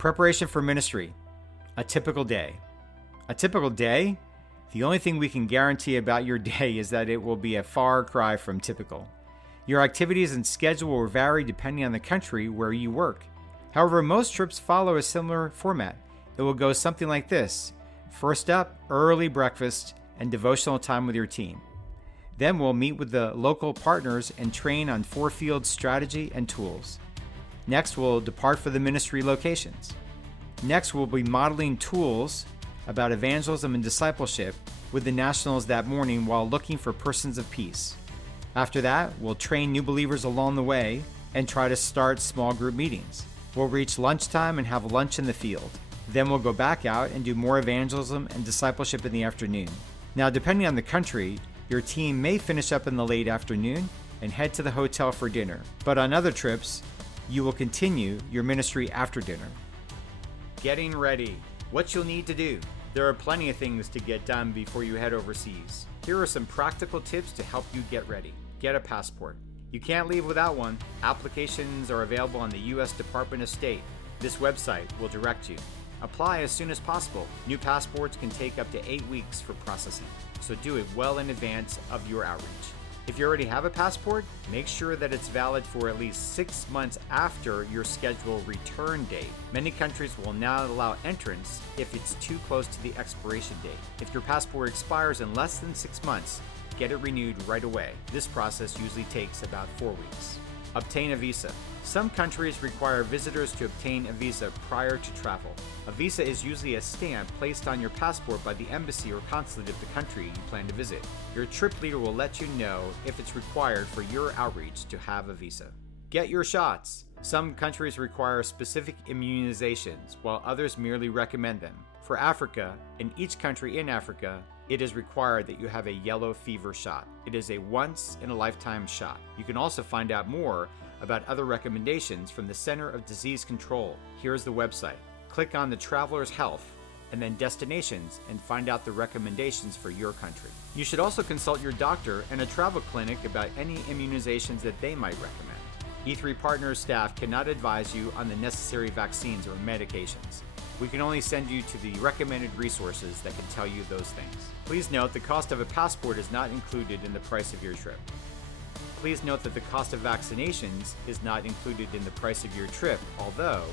Preparation for ministry. A typical day. A typical day? The only thing we can guarantee about your day is that it will be a far cry from typical. Your activities and schedule will vary depending on the country where you work. However, most trips follow a similar format. It will go something like this. First up, early breakfast and devotional time with your team. Then we'll meet with the local partners and train on 4-field strategy and tools. Next, we'll depart for the ministry locations. Next, we'll be modeling tools about evangelism and discipleship with the nationals that morning while looking for persons of peace. After that, we'll train new believers along the way and try to start small group meetings. We'll reach lunchtime and have lunch in the field. Then we'll go back out and do more evangelism and discipleship in the afternoon. Now, depending on the country, your team may finish up in the late afternoon and head to the hotel for dinner. But on other trips, you will continue your ministry after dinner. Getting ready. What you'll need to do. There are plenty of things to get done before you head overseas. Here are some practical tips to help you get ready. Get a passport. You can't leave without one. Applications are available on the U.S. Department of State. This website will direct you. Apply as soon as possible. New passports can take up to 8 weeks for processing, so do it well in advance of your outreach. If you already have a passport, make sure that it's valid for at least 6 months after your scheduled return date. Many countries will not allow entrance if it's too close to the expiration date. If your passport expires in less than 6 months, get it renewed right away. This process usually takes about 4 weeks. Obtain a visa. Some countries require visitors to obtain a visa prior to travel. A visa is usually a stamp placed on your passport by the embassy or consulate of the country you plan to visit. Your trip leader will let you know if it's required for your outreach to have a visa. Get your shots. Some countries require specific immunizations, while others merely recommend them. For Africa, in each country in Africa, it is required that you have a yellow fever shot. It is a once-in-a-lifetime shot. You can also find out more about other recommendations from the Center of Disease Control. Here's the website. Click on the Traveler's Health and then Destinations and find out the recommendations for your country. You should also consult your doctor and a travel clinic about any immunizations that they might recommend. E3 Partners staff cannot advise you on the necessary vaccines or medications. We can only send you to the recommended resources that can tell you those things. Please note the cost of a passport is not included in the price of your trip. Please note that the cost of vaccinations is not included in the price of your trip, although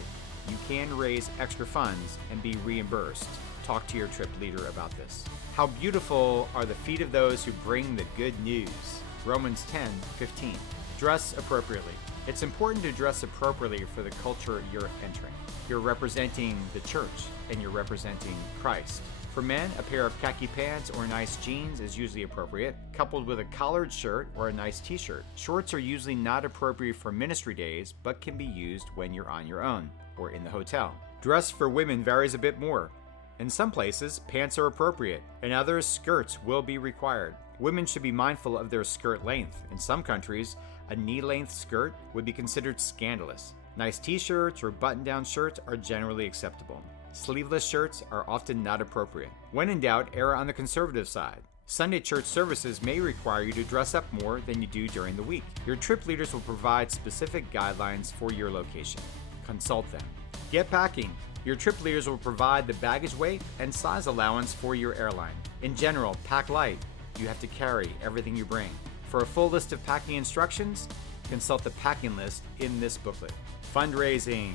you can raise extra funds and be reimbursed. Talk to your trip leader about this. How beautiful are the feet of those who bring the good news. Romans 10:15. Dress appropriately. It's important to dress appropriately for the culture you're entering. You're representing the church and you're representing Christ. For men, a pair of khaki pants or nice jeans is usually appropriate, coupled with a collared shirt or a nice t-shirt. Shorts are usually not appropriate for ministry days, but can be used when you're on your own or in the hotel. Dress for women varies a bit more. In some places, pants are appropriate. In others, skirts will be required. Women should be mindful of their skirt length. In some countries, a knee-length skirt would be considered scandalous. Nice t-shirts or button-down shirts are generally acceptable. Sleeveless shirts are often not appropriate. When in doubt, err on the conservative side. Sunday church services may require you to dress up more than you do during the week. Your trip leaders will provide specific guidelines for your location. Consult them. Get packing. Your trip leaders will provide the baggage weight and size allowance for your airline. In general, pack light. You have to carry everything you bring. For a full list of packing instructions, consult the packing list in this booklet. Fundraising.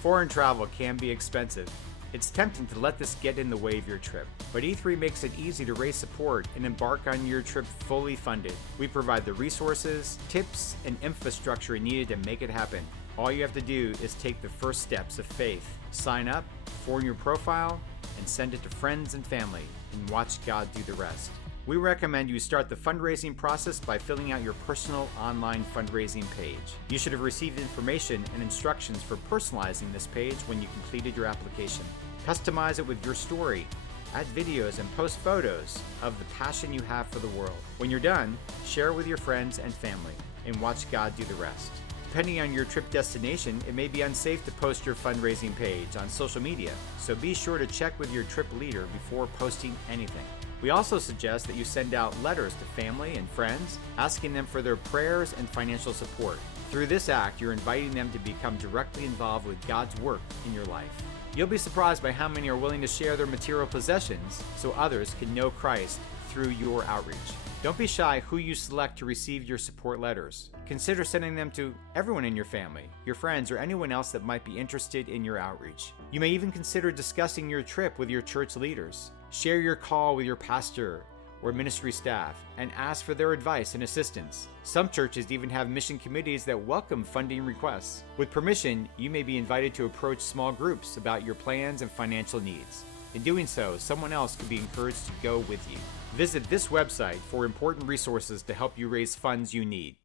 Foreign travel can be expensive. It's tempting to let this get in the way of your trip, but E3 makes it easy to raise support and embark on your trip fully funded. We provide the resources, tips, and infrastructure needed to make it happen. All you have to do is take the first steps of faith. Sign up, form your profile, and send it to friends and family, and watch God do the rest. We recommend you start the fundraising process by filling out your personal online fundraising page. You should have received information and instructions for personalizing this page when you completed your application. Customize it with your story. Add videos and post photos of the passion you have for the world. When you're done, share it with your friends and family, and watch God do the rest. Depending on your trip destination, it may be unsafe to post your fundraising page on social media, so be sure to check with your trip leader before posting anything. We also suggest that you send out letters to family and friends, asking them for their prayers and financial support. Through this act, you're inviting them to become directly involved with God's work in your life. You'll be surprised by how many are willing to share their material possessions so others can know Christ through your outreach. Don't be shy who you select to receive your support letters. Consider sending them to everyone in your family, your friends, or anyone else that might be interested in your outreach. You may even consider discussing your trip with your church leaders. Share your call with your pastor or ministry staff and ask for their advice and assistance. Some churches even have mission committees that welcome funding requests. With permission, you may be invited to approach small groups about your plans and financial needs. In doing so, someone else could be encouraged to go with you. Visit this website for important resources to help you raise funds you need.